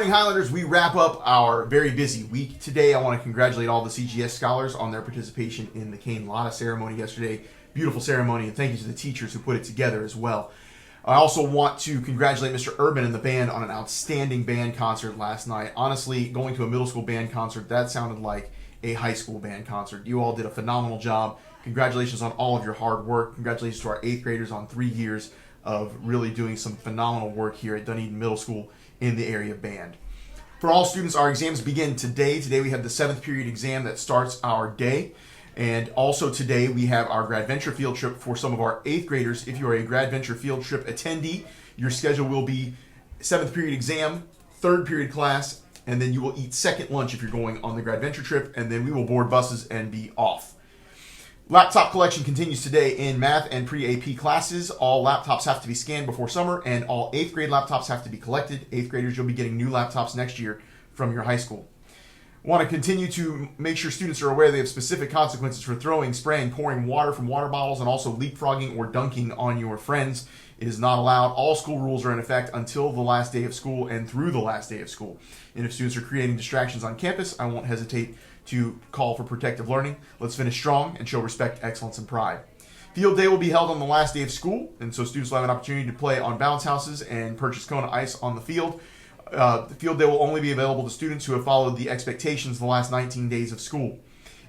morning, Highlanders. We wrap up our very busy week today. I want to congratulate all the CGS scholars on their participation in the Cain Laeda ceremony yesterday. Beautiful ceremony, and thank you to the teachers who put it together as well. I also want to congratulate Mr. Urban and the band on an outstanding band concert last night. Honestly, going to a middle school band concert, that sounded like a high school band concert. You all did a phenomenal job. Congratulations on all of your hard work. Congratulations to our 8th graders on 3 years of really doing some phenomenal work here at Dunedin Middle School in the area band. For all students, our exams begin today. Today we have the 7th period exam that starts our day. And also today we have our Gradventure field trip for some of our 8th graders. If you are a Gradventure field trip attendee, your schedule will be 7th period exam, 3rd period class, and then you will eat second lunch if you're going on the Gradventure trip, and then we will board buses and be off. Laptop collection continues today in math and pre-AP classes. All laptops have to be scanned before summer, and all 8th grade laptops have to be collected. 8th graders, you'll be getting new laptops next year from your high school. Want to continue to make sure students are aware they have specific consequences for throwing, spraying, pouring water from water bottles, and also leapfrogging or dunking on your friends. It is not allowed. All school rules are in effect until the last day of school and through the last day of school. And if students are creating distractions on campus, I won't hesitate to call for protective learning. Let's finish strong and show respect, excellence, and pride. Field day will be held on the last day of school, and so students will have an opportunity to play on bounce houses and purchase Kona ice on the field. The field day will only be available to students who have followed the expectations the last 19 days of school.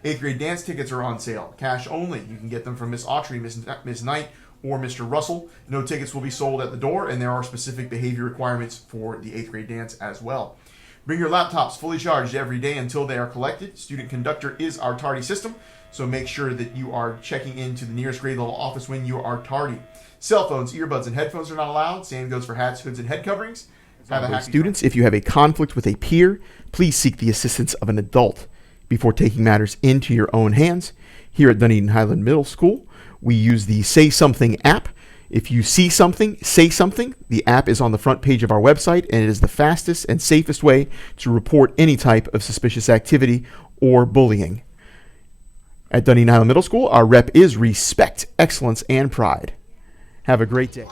8th grade dance tickets are on sale, cash only. You can get them from Miss Autry, Miss Knight, or Mr. Russell. No tickets will be sold at the door, and there are specific behavior requirements for the 8th grade dance as well. Bring your laptops fully charged every day until they are collected. Student conductor is our tardy system, so make sure that you are checking into the nearest grade level office when you are tardy. Cell phones, earbuds, and headphones are not allowed. Same goes for hats, hoods, and head coverings. Students, if you have a conflict with a peer, please seek the assistance of an adult before taking matters into your own hands. Here at Dunedin Highland Middle School, we use the Say Something app. If you see something, say something. The app is on the front page of our website, and it is the fastest and safest way to report any type of suspicious activity or bullying. At Dunedin Highland Middle School, our rep is respect, excellence, and pride. Have a great day.